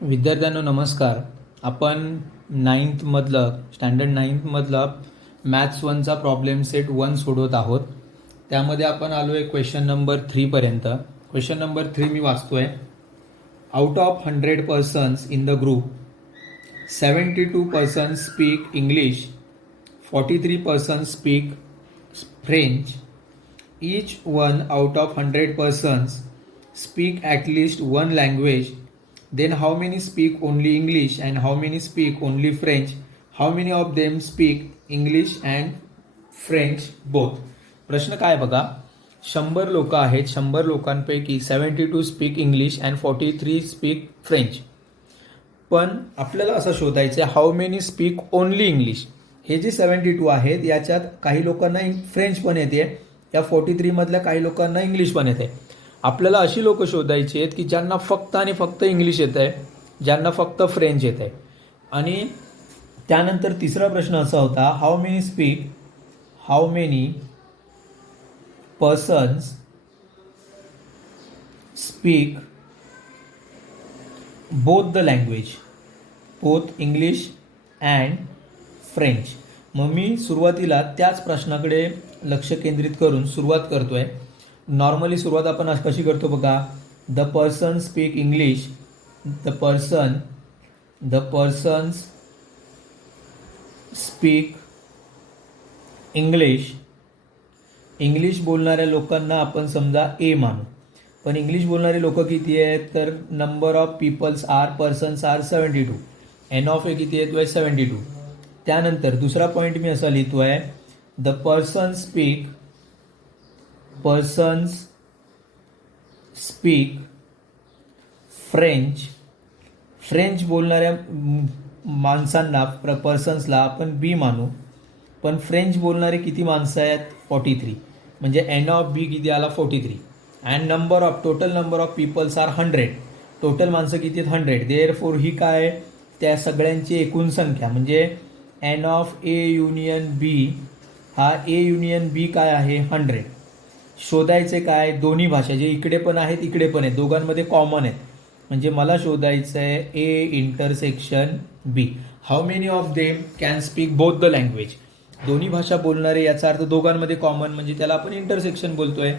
विद्यार्थ्यांनो नमस्कार. आपण स्टँडर्ड नाईन्थमधलं मॅथ्स 1चा प्रॉब्लेम सेट 1 सोडवत आहोत. त्यामध्ये आपण आलो आहे क्वेश्चन नंबर 3पर्यंत. क्वेश्चन नंबर 3 मी वाचतोय. Out of 100 persons in the group 72 persons speak English, 43 persons speak French. Each one out of 100 persons speak at least one language. Then how many speak only English and how many speak only French? How many of them speak English and French both? प्रश्न काय बघा. 100 लोक आहेत. 100 लोकांपैकी 72 speak English and 43 speak French. पण आपल्याला असं शोधायचं आहे how many speak only English. हे जे 72 आहेत याच्यात काही लोकांना फ्रेंच पण येते, या 43 मधल्या काही लोकांना इंग्लिश पण येते. आपल्याला अशी लोक शोधायची आहेत की ज्यांना फक्त आणि फक्त इंग्लिश येत आहे, ज्यांना फक्त फ्रेंच येत आहे. आणि त्यानंतर तिसरा प्रश्न असा होता, how many persons speak both the language, both English and French. मग मी सुरुवातीला त्याच प्रश्नाकडे लक्ष केंद्रित करून सुरुवात करतोय. नॉर्मली सुरुवात आपण कशी करतो बघा. The person speak English, the persons speak English. English बोलणाऱ्या लोकांना आपण समजा ए मानू. पण इंग्लिश बोलणारे लोक किती आहेत, तर number of persons are 72. N of A किती येतो आहे 72. त्यानंतर दुसरा पॉईंट मी असा लिहितोय, द पर्सन्स स्पीक फ्रेंच बोलणाऱ्या माणसांना पर्सन्सला आपण बी मानू. पण फ्रेंच बोलणारे किती माणसं आहेत 43, म्हणजे एन ऑफ बी किती आला 43. And total number of peoples are 100. Total माणसं किती आहेत 100. देअरफॉर ही काय, त्या सगळ्यांची एकूण संख्या म्हणजे एन ऑफ ए युनियन बी, हा ए युनियन बी काय आहे 100. शोधायचे काय, दोन्ही भाषा जे इकडे पण आहेत इकडे पण आहेत, दोघांमध्ये कॉमन आहेत. म्हणजे मला शोधायचं आहे A intersection B. How many of them can speak both the language. दोन्ही भाषा बोलणारे, याचा अर्थ दोघांमध्ये कॉमन, म्हणजे त्याला आपण इंटरसेक्शन बोलतोय.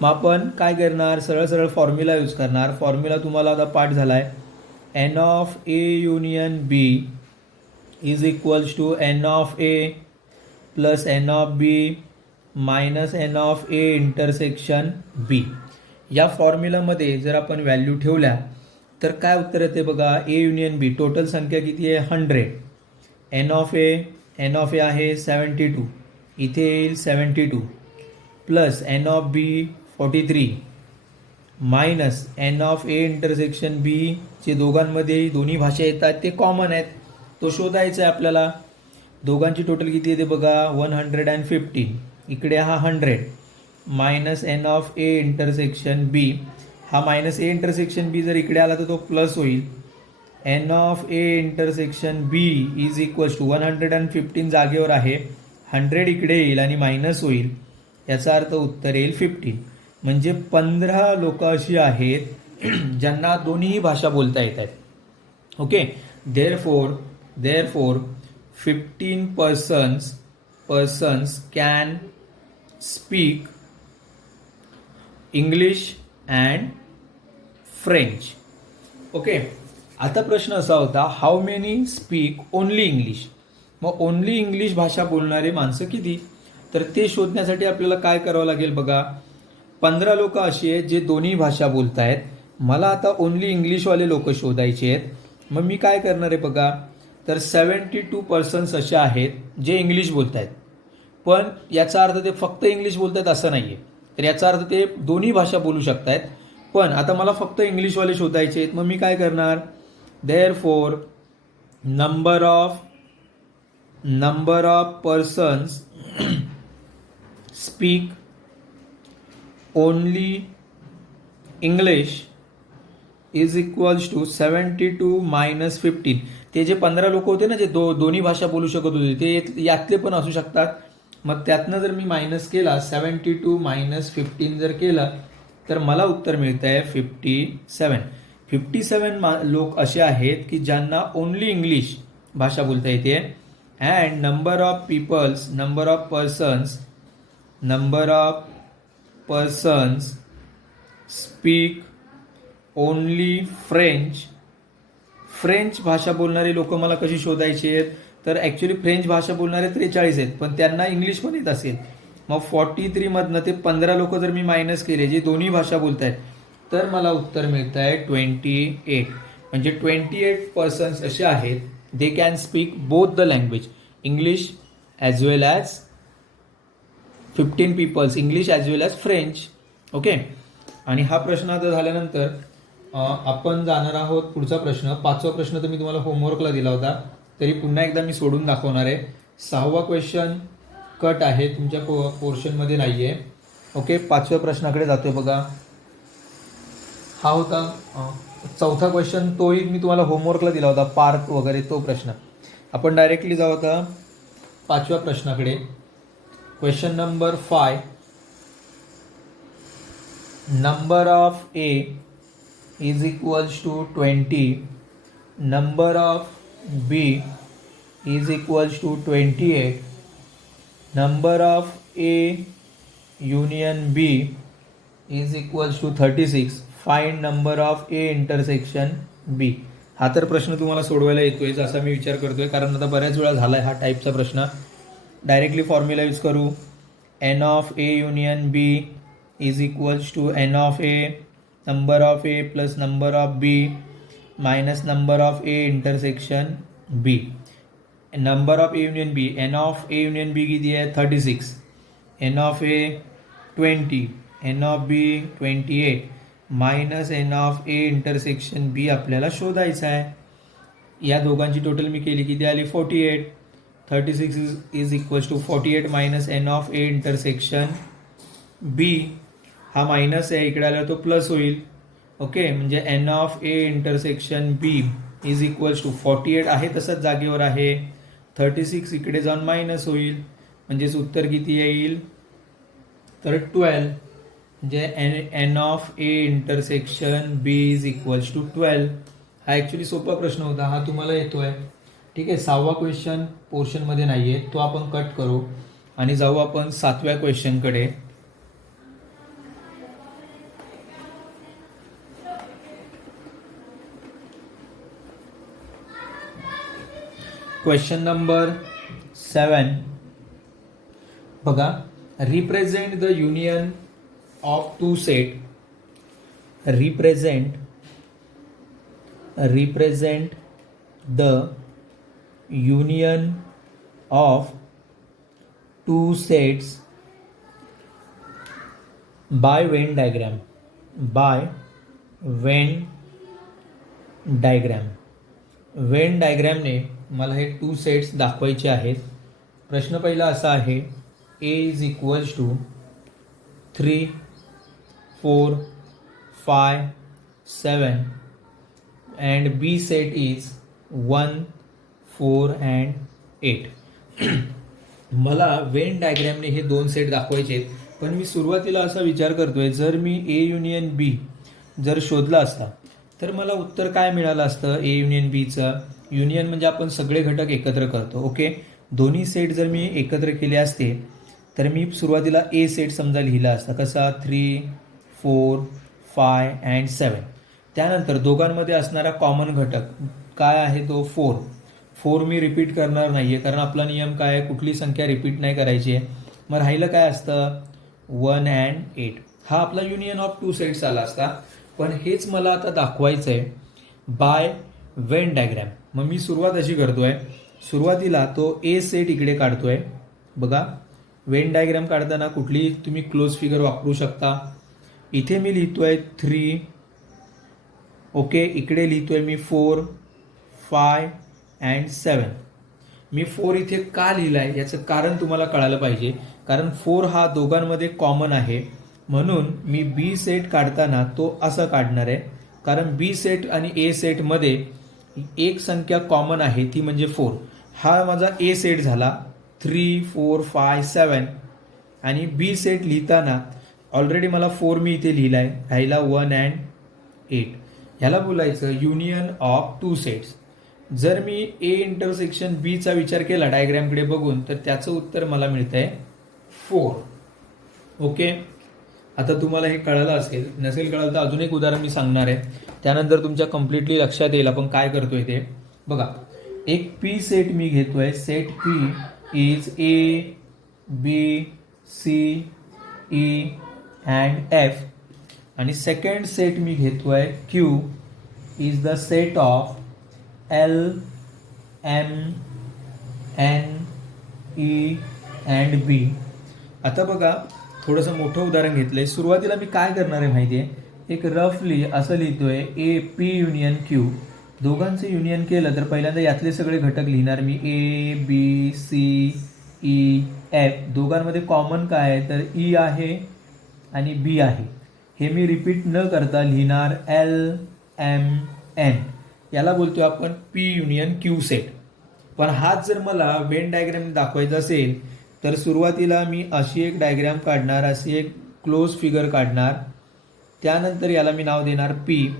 मग आपण काय करणार, सरळ फॉर्म्युला यूज करणार. फॉर्म्युला तुम्हाला आता पाठ झाला आहे. N of A union B is equals to n of A plus n of B minus n of A intersection B. या फॉर्म्युलामध्ये जर आपण व्हॅल्यू ठेवल्या तर काय उत्तर येते बघा. ए युनियन बी टोटल संख्या किती आहे 100. एन ऑफ ए आहे 72, इथे येईल 72 plus n of B 43 minus n of A intersection B, जे दोघांमध्ये दोन्ही भाषा येतात ते कॉमन आहेत, तो शोधायचा आहे आपल्याला. दोघांची टोटल किती येते बघा 115. इकडे हा 100 minus n of A intersection B, हा मायनस ए इंटरसेक्शन बी जर इकडे आला तर तो प्लस होईल. N of A intersection B is equals to 115 जागेवर आहे, 100 इकडे येईल आणि मायनस होईल, याचा अर्थ उत्तर येईल 15. म्हणजे 15 लोक अशी आहेत ज्यांना दोन्ही भाषा बोलता येत आहेत. Okay, therefore 15 persons can speak English and French. Okay, आता प्रश्न असा होता, how many speak only English. मग ओनली इंग्लिश भाषा बोलणारे माणसं किती, तर ते शोधण्यासाठी आपल्याला काय करावं लागेल बघा. 15 लोक अशी आहेत जे दोन्ही भाषा बोलत आहेत. मला आता ओनली इंग्लिशवाले लोक शोधायचे आहेत. मग मी काय करणार आहे बघा, तर 72 पर्सन्स असे आहेत जे इंग्लिश बोलत आहेत. पण याचा अर्थ ते फक्त इंग्लिश बोलत आहेत असं नाही आहे, तर याचा अर्थ ते दोन्ही भाषा बोलू शकत आहेत. पण आता मला फक्त इंग्लिशवाले शोधायचे आहेत. मग मी काय करणार, therefore number of persons speak only English is equals to 72 minus 15. ते जे 15 लोक होते ना जे दोन्ही भाषा बोलू शकत होते ते यातले पण असू शकतात. मग त्यातनं जर मी मायनस केला 72 मायनस 15 जर केलं तर मला उत्तर मिळतं आहे 57. 57 लोक असे आहेत की ज्यांना ओन्ली इंग्लिश भाषा बोलता येते. And number of peoples, number of persons speak only French भाषा बोलणारे लोक मला कशी शोधायची आहेत, तर ॲक्च्युली फ्रेंच भाषा बोलणारे 43 आहेत, पण त्यांना इंग्लिश पण येत असेल. मग 43 मधनं ते 15 लोक जर मी मायनस केले जे दोन्ही भाषा बोलत आहेत, तर मला उत्तर मिळतं आहे 28. म्हणजे 28 पर्सन्स असे आहेत they can speak both the language, English as well as 15 peoples English as well as French. Okay. आणि हा प्रश्न आता झाल्यानंतर आपण जाणार आहोत पुढचा प्रश्न. 5वा प्रश्न तर मी तुम्हाला होमवर्कला दिला होता, तरी पुन्हा एकदा मी सोडून दाखवणार आहे. 6वा क्वेश्चन कट आहे, तुमच्या पोर्शनमध्ये नाही आहे. ओके. 5व्या प्रश्नाकडे जातोय बघा. हा होता 4था क्वेश्चन, तोही मी तुम्हाला होमवर्कला दिला होता, पार्क वगैरे तो प्रश्न. आपण डायरेक्टली जाऊ आता 5व्या प्रश्नाकडे. Question number 5. Number of A is equals to 20, number of B is equals to 28, number of A union B is equals to 36, find number of A intersection B. हा तर प्रश्न तुम्हाला सोडवायला येतोय असा मी विचार करतोय, कारण आता बऱ्याच वेळा झाला आहे हा टाईपचा प्रश्न. डायरेक्टली फॉर्म्युला यूज करू. N of A union B is equals to N of A number of A plus number of B minus number of A intersection B. Number of A union B, N of A union B किती आहे 36, N of A 20, N of B 28 minus N of A intersection B आपल्याला शोधायचा आहे. या दोघांची total मी केली किती आली 48. 36 is equals to 48 minus N of A intersection B. हा मायनस आहे, इकडे आला तो प्लस होईल. ओके. म्हणजे n of A intersection B is equals to 48 आहे तसंच जागेवर आहे. 36 इकडे जाऊन मायनस होईल, म्हणजेच उत्तर किती येईल तर 12. म्हणजे n of A intersection B is equals to 12. हा ॲक्च्युली सोपा प्रश्न होता, हा तुम्हाला येतोय. ठीक आहे. 6वा क्वेश्चन पोर्शनमध्ये नाही आहे, तो आपण कट करू आणि जाऊ आपण 7व्या क्वेश्चनकडे. क्वेश्चन नंबर 7 बघा. Represent the union of two set. Represent the union of two sets by Venn diagram. Venn डायग्रॅमने मला हे टू सेट्स दाखवायचे आहेत. प्रश्न पहिला असा आहे, A is equals to 3, 4, 5, 7 and B set is 1, 4 and 8. मला वेन डायग्रॅमने हे दोन सेट दाखवायचे आहेत, पण मी सुरुवातीला असा विचार करतोय, जर मी ए युनियन बी जर शोधला असता तर मला उत्तर काय मिळालं असतं. ए युनियन बीचं युनियन म्हणजे आपण सगळे घटक एकत्र करतो. ओके. दोन्ही सेट जर मी एकत्र केले असते तर मी सुरुवातीला ए सेट समजा लिहिला असता कसा 3, 4, 5 अँड 7. त्यानंतर दोघांमध्ये असणारा कॉमन घटक काय आहे तो 4 मी रिपीट करणार नाही आहे, कारण आपला नियम काय आहे, कुठली संख्या रिपीट नाही करायची आहे. मग राहिलं काय असतं 1 अँड 8. हा आपला युनियन ऑफ टू सेट्स आला असता, पण हेच मला आता दाखवायचं आहे बाय वेन डायग्रॅम. मग मी सुरुवात अशी करतोय, सुरुवातीला तो ए सेट इकडे काढतोय. बघा, वेन डायग्रॅम काढताना कुठली तुम्ही क्लोज फिगर वापरू शकता. इथे मी लिहितोय 3. ओके. इकडे लिहितोय मी 4, 5 अँड 7. मी 4 इथे का लिहिलाय याचं कारण तुम्हाला कळालं पाहिजे, कारण 4 हा दोघांमध्ये कॉमन आहे. म्हणून मी बी सेट काढताना तो असं काढणार आहे, कारण बी सेट आणि ए सेटमध्ये एक संख्या कॉमन आहे ती म्हणजे 4. हा माझा ए सेट झाला 3, 4, 5, 7. आणि बी सेट लिहिताना ऑलरेडी मला 4 मी इथे लिहिला आहे, राहिला 1 अँड 8. ह्याला बोलायचं युनियन ऑफ टू सेट्स. जर मी ए इंटरसेक्शन बी चा विचार केला डायग्रॅमकडे बघून तर त्याचं उत्तर मला मिळतंय 4. ओके, आता तुम्हाला हे कळलं असेल, नसेल कळलं तर अजून एक उदाहरण मी सांगणार आहे, त्यानंतर तुमच्या कम्प्लिटली लक्षात येईल आपण काय करतोय ते. बघा, एक पी सेट मी घेतोय. Set P is A B C E and F. आणि सेकंड सेट मी घेतोय Q is the set of L M N E and B. आता बघा, थोडंसं मोठं उदाहरण घेतलंय. सुरुवातीला मी काय करणार आहे माहिती आहे, एक रफली असं लिहितोय ए पी युनियन क्यू. दोघांचं युनियन केलं तर पहिल्यांदा यातले सगळे घटक लिहिणार मी, A B C E F. दोघांमध्ये कॉमन काय आहे तर ई आहे आणि बी आहे. हे मी रिपीट न करता लिहिणार एल एम एन. याला बोलतोय आपण पी युनियन क्यू सेट. पण हाच जर मला वेन डायग्रॅम दाखवायचा असेल तर सुरुवातीला मी अशी एक डायग्रॅम काढणार, अशी एक क्लोज फिगर काढणार. त्यानंतर याला मी नाव देणार पी.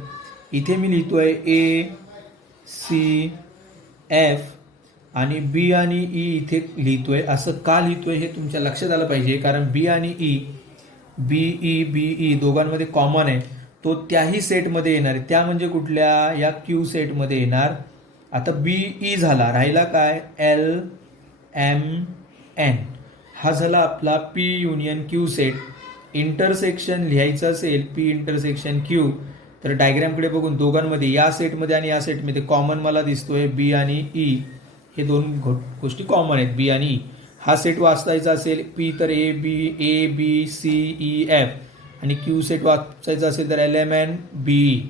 इथे मी लिहितोय ए सी एफ आणि बी आणि ई इथे लिहितोय. असं का लिहितोय हे तुमच्या लक्षात आलं पाहिजे, कारण बी आणि ई, बी ई दोघांमध्ये कॉमन आहे. तो त्याही सेटमध्ये येणार आहे. त्या म्हणजे कुठल्या, या क्यू सेटमध्ये येणार. आता बी ई झाला, राहिला काय एल एम एन. हा झाला आपला P union Q set. Intersection लिहायचं असेल पी इंटरसेक्शन क्यू तर डायग्रॅमकडे बघून दोघांमध्ये, या सेटमध्ये आणि या सेटमध्ये कॉमन मला दिसतोय बी आणि ई. हे दोन गोष्टी कॉमन आहेत, बी आणि ई. हा सेट वाचायचा असेल पी तर A B C E F आणि क्यू सेट वाचायचा असेल तर L M N B E.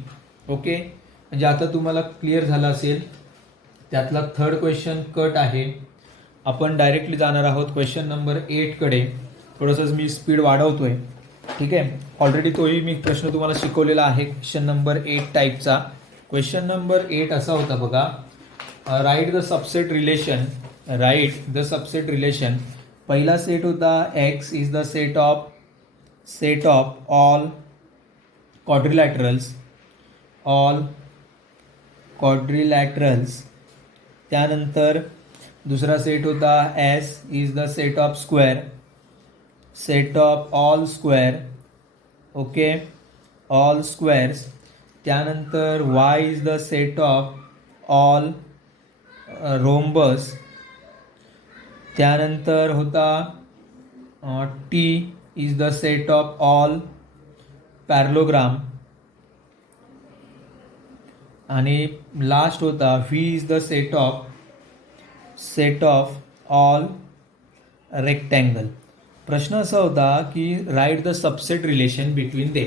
Okay, म्हणजे आता तुम्हाला क्लिअर झालं असेल. त्यातला थर्ड क्वेश्चन कट आहे. आपण डायरेक्टली जाणार आहोत क्वेश्चन नंबर 8 कडे. थोडंसं मी स्पीड वाढवतोय, ठीक आहे. ऑलरेडी तोही मी प्रश्न तुम्हाला शिकवलेला आहे क्वेश्चन नंबर 8 टाईपचा. क्वेश्चन नंबर 8 असा होता बघा, write the subset relation. Write the subset relation. पहिला सेट होता X is the set of all quadrilaterals. त्यानंतर दुसरा सेट होता S is the set of square, set of all square. Okay, all squares. त्यानंतर Y is the set of all rhombus. त्यानंतर होता T is the set of all parallelogram. आणि last होता V is the set of all rectangle. प्रश्न असा होता की right the subset relation between them.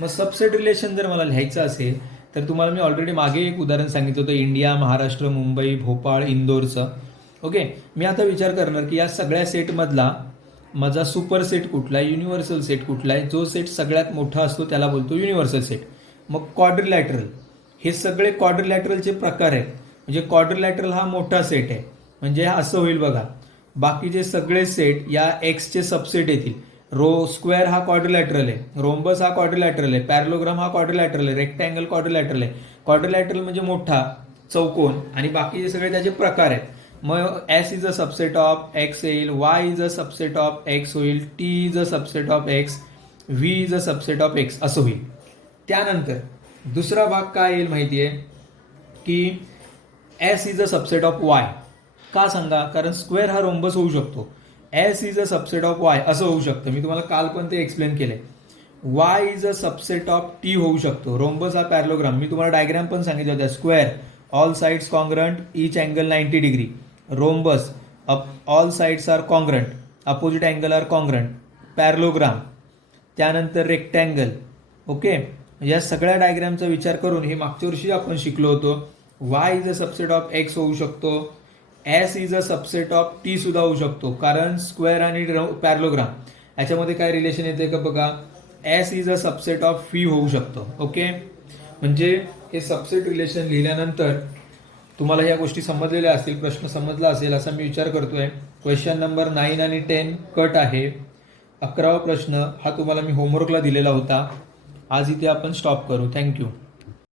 मग सबसेट रिलेशन जर मला लिहायचं असेल तर तुम्हाला मी ऑलरेडी मागे एक उदाहरण सांगितलं होतं, इंडिया, महाराष्ट्र, मुंबई, भोपाळ, इंदोरचं. ओके, मी आता विचार करणार की या सगळ्या सेटमधला माझा सुपर सेट कुठला आहे, युनिव्हर्सल सेट कुठला आहे. जो सेट सगळ्यात मोठा असतो त्याला बोलतो युनिव्हर्सल सेट. मग क्वाड्रिलॅटरल, हे सगळे क्वाड्रिलॅटरलचे प्रकार आहेत. म्हणजे क्वाड्रिलॅटरल हा मोठा सेट आहे, म्हणजे असं होईल बघा. बाकीचे सगळे सेट या एक्सचे सबसेट येतील. स्क्वेअर हा क्वाड्रिलॅटरल आहे, रोम्बस हा क्वाड्रिलॅटरल आहे, पॅरलोग्राम हा क्वाड्रिलॅटरल आहे, रेक्टँगल क्वाड्रिलॅटरल आहे. क्वाड्रिलॅटरल म्हणजे मोठा चौकोन आणि बाकीचे सगळे त्याचे प्रकार आहेत. मग S is a subset of X येईल, Y is a subset of X होईल, T is a subset of X, V is a subset of X असं होईल. त्यानंतर दुसरा भाग काय येईल माहिती आहे की S is a subset of Y. का सांगा, कारण स्क्वेअर हा रोम्बस होऊ शकतो. S is a subset of Y असं होऊ शकतं, मी तुम्हाला काल पण ते एक्सप्लेन केलंय. Y is a subset of T होऊ शकतो. रोम्बस हा पॅरलोग्राम, मी तुम्हाला डायग्राम पण सांगितलं होतं. Square all sides congruent, each angle 90 degree. Rhombus all sides are congruent, opposite angle are congruent. Parallelogram, त्यानंतर रेक्टँगल. ओके, या सगळ्या डायग्रामचा विचार करून हे मागच्या वर्षी आपण शिकलो होतो. Y is a subset of x होऊ शकतो. S is a subset of T सुद्धा होऊ शकतो, कारण स्क्वेअर आणि पॅरलोग्राम याच्यामध्ये काय रिलेशन येते का बघा. S is a subset of V होऊ शकतो. ओके, म्हणजे हे सबसेट रिलेशन लिहिल्यानंतर तुम्हाला ह्या गोष्टी समजलेल्या असतील, प्रश्न समजला असेल असा मी विचार करतोय. क्वेश्चन नंबर 9 आणि 10 कट आहे. 11वा प्रश्न हा तुम्हाला मी होमवर्कला दिलेला होता. आज इथे आपण स्टॉप करू. थँक्यू.